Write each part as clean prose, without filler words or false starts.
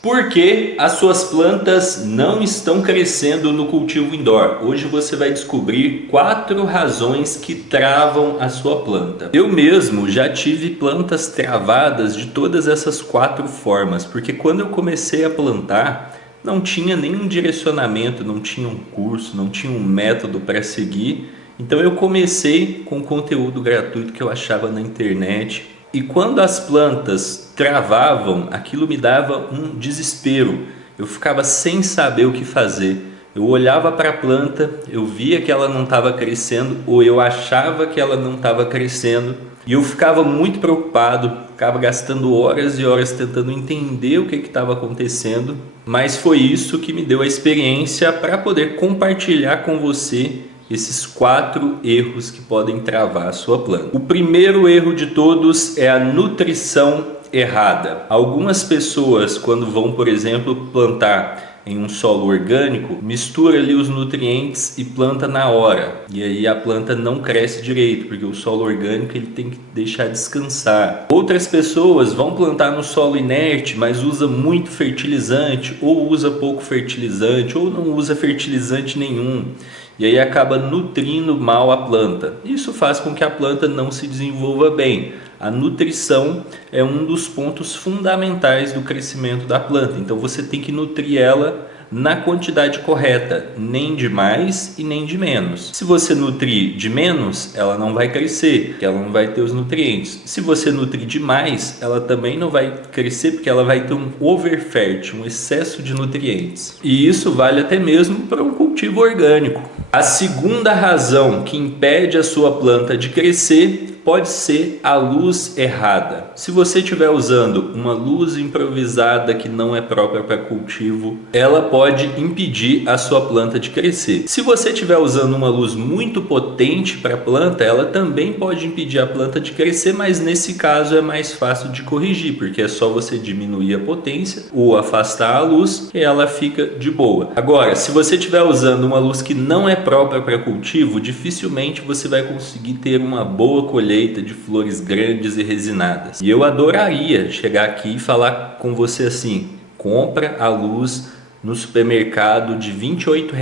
Por que as suas plantas não estão crescendo no cultivo indoor? Hoje você vai descobrir 4 razões que travam a sua planta. Eu mesmo já tive plantas travadas de todas essas 4 formas, porque quando eu comecei a plantar, não tinha nenhum direcionamento, não tinha um curso, não tinha um método para seguir. Então eu comecei com conteúdo gratuito que eu achava na internet. E quando as plantas travavam, aquilo me dava um desespero. Eu ficava sem saber o que fazer. Eu olhava para a planta, eu via que ela não estava crescendo, ou eu achava que ela não estava crescendo, e eu ficava muito preocupado, ficava gastando horas e horas tentando entender o que estava acontecendo. Mas foi isso que me deu a experiência para poder compartilhar com você esses 4 erros que podem travar a sua planta. O primeiro erro de todos é a nutrição errada. Algumas pessoas, quando vão, por exemplo, plantar em um solo orgânico, mistura ali os nutrientes e planta na hora. E aí a planta não cresce direito, porque o solo orgânico ele tem que deixar descansar. Outras pessoas vão plantar no solo inerte, mas usa muito fertilizante, ou usa pouco fertilizante, ou não usa fertilizante nenhum. E aí acaba nutrindo mal a planta. Isso faz com que a planta não se desenvolva bem. A nutrição é um dos pontos fundamentais do crescimento da planta. Então você tem que nutrir ela na quantidade correta, nem de mais e nem de menos. Se você nutrir de menos, ela não vai crescer, porque ela não vai ter os nutrientes. Se você nutrir de mais, ela também não vai crescer, porque ela vai ter um overfert, um excesso de nutrientes. E isso vale até mesmo para um cultivo orgânico. A segunda razão que impede a sua planta de crescer pode ser a luz errada. Se você estiver usando uma luz improvisada que não é própria para cultivo, ela pode impedir a sua planta de crescer. Se você estiver usando uma luz muito potente para a planta, ela também pode impedir a planta de crescer, mas nesse caso é mais fácil de corrigir, porque é só você diminuir a potência ou afastar a luz e ela fica de boa. Agora, se você estiver usando uma luz que não é própria para cultivo, dificilmente você vai conseguir ter uma boa colheita de flores grandes e resinadas. E eu adoraria chegar aqui e falar com você assim: compra a luz no supermercado de R$ 28,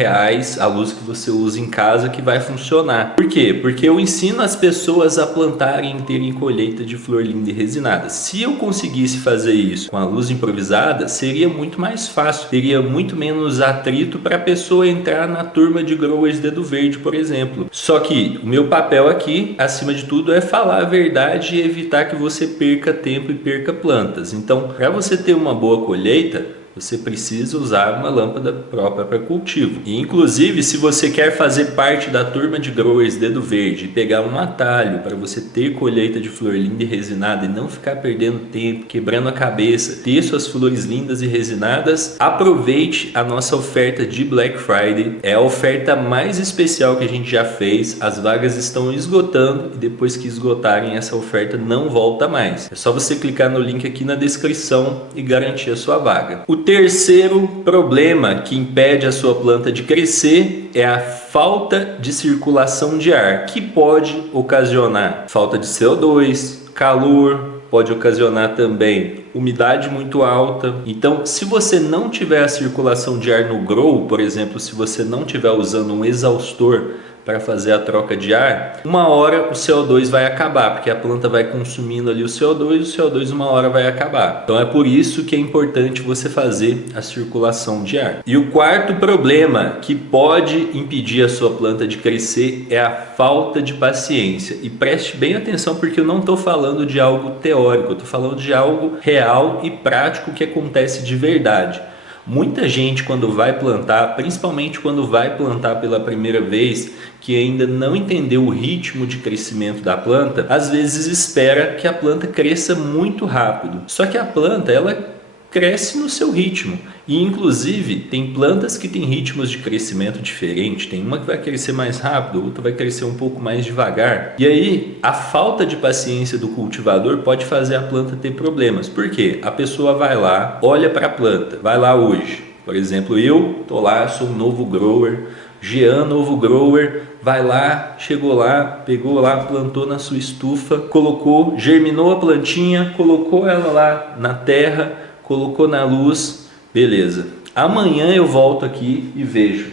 a luz que você usa em casa, que vai funcionar. Por quê? Porque eu ensino as pessoas a plantarem e terem colheita de flor linda e resinada. Se eu conseguisse fazer isso com a luz improvisada, seria muito mais fácil, teria muito menos atrito para a pessoa entrar na turma de growers dedo verde, por exemplo. Só que o meu papel aqui, acima de tudo, é falar a verdade e evitar que você perca tempo e perca plantas. Então, para você ter uma boa colheita, você precisa usar uma lâmpada própria para cultivo. E inclusive, se você quer fazer parte da turma de growers dedo verde e pegar um atalho para você ter colheita de flor linda e resinada e não ficar perdendo tempo, quebrando a cabeça, ter suas flores lindas e resinadas, aproveite a nossa oferta de Black Friday. É a oferta mais especial que a gente já fez. As vagas estão esgotando e depois que esgotarem, essa oferta não volta mais. É só você clicar no link aqui na descrição e garantir a sua vaga. O terceiro problema que impede a sua planta de crescer é a falta de circulação de ar, que pode ocasionar falta de CO2, calor, pode ocasionar também umidade muito alta. Então, se você não tiver a circulação de ar no grow, por exemplo, se você não estiver usando um exaustor para fazer a troca de ar, uma hora o CO2 vai acabar, porque a planta vai consumindo ali o CO2 uma hora vai acabar. Então é por isso que é importante você fazer a circulação de ar. E o quarto problema que pode impedir a sua planta de crescer é a falta de paciência. E preste bem atenção, porque eu não estou falando de algo teórico, eu estou falando de algo real e prático que acontece de verdade. Muita gente, quando vai plantar, principalmente quando vai plantar pela primeira vez, que ainda não entendeu o ritmo de crescimento da planta, às vezes espera que a planta cresça muito rápido. Só que a planta, ela cresce no seu ritmo. E inclusive tem plantas que têm ritmos de crescimento diferentes. Tem uma que vai crescer mais rápido, outra vai crescer um pouco mais devagar. E aí a falta de paciência do cultivador pode fazer a planta ter problemas. Por quê? A pessoa vai lá, olha para a planta, vai lá hoje. Por exemplo, eu tô lá, sou um novo grower, Jean, novo grower, vai lá, chegou lá, pegou lá, plantou na sua estufa, colocou, germinou a plantinha, colocou ela lá na terra, colocou na luz, Beleza. Amanhã eu volto aqui e vejo.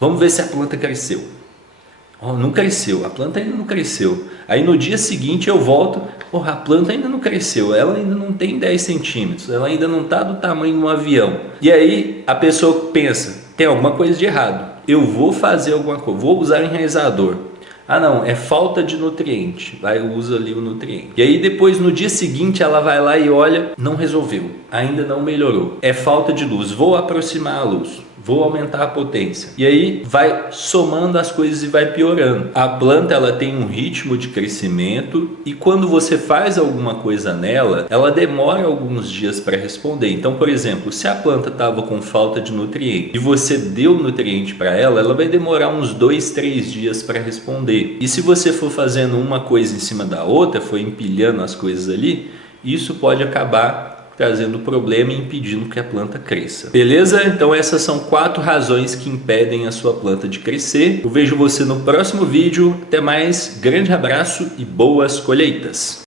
Vamos ver se a planta cresceu. Oh, não cresceu, a planta ainda não cresceu. Aí no dia seguinte eu volto, a planta ainda não cresceu, ela ainda não tem 10 centímetros, ela ainda não está do tamanho de um avião. E aí a pessoa pensa, tem alguma coisa de errado, eu vou fazer alguma coisa, vou usar enraizador. Ah não, é falta de nutriente, vai usa ali o nutriente. E aí depois no dia seguinte ela vai lá e olha, não resolveu, ainda não melhorou. É falta de luz, vou aproximar a luz, vou aumentar a potência. E aí vai somando as coisas e vai piorando. A planta ela tem um ritmo de crescimento e quando você faz alguma coisa nela, ela demora alguns dias para responder. Então, por exemplo, se a planta estava com falta de nutriente e você deu nutriente para ela, ela vai demorar uns 2, 3 dias para responder. E se você for fazendo uma coisa em cima da outra, for empilhando as coisas ali, isso pode acabar trazendo problema e impedindo que a planta cresça. Beleza? Então essas são 4 razões que impedem a sua planta de crescer. Eu vejo você no próximo vídeo. Até mais, grande abraço e boas colheitas!